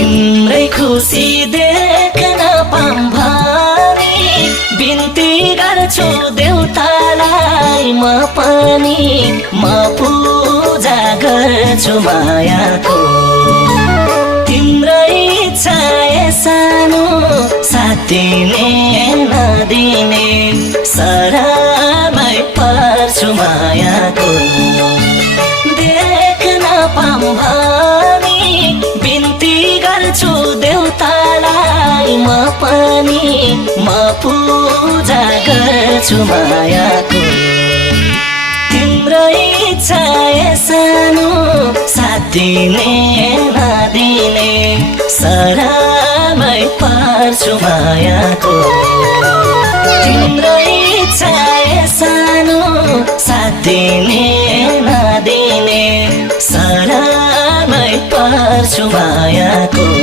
तिम्रै खुसी देख्न पाऊँ भनी बिन्ती गर्छु देउतालाई म पनि म पूजा गर्छु मायाको तिम्रै इच्छा सानो साथिने नदिने शरणमै पर्छु मायाको देख्न पाऊँ भनी बिन्ती गर्छु देउतालाई म पनि म पूजा गर्छु मायाको तिम्रै इच्छा सानो साथिने नदिने शरणमै पर्छु मायाको तिम्रै इच्छा सानो साथिने नदिने शरणमै पर्छु मायाको।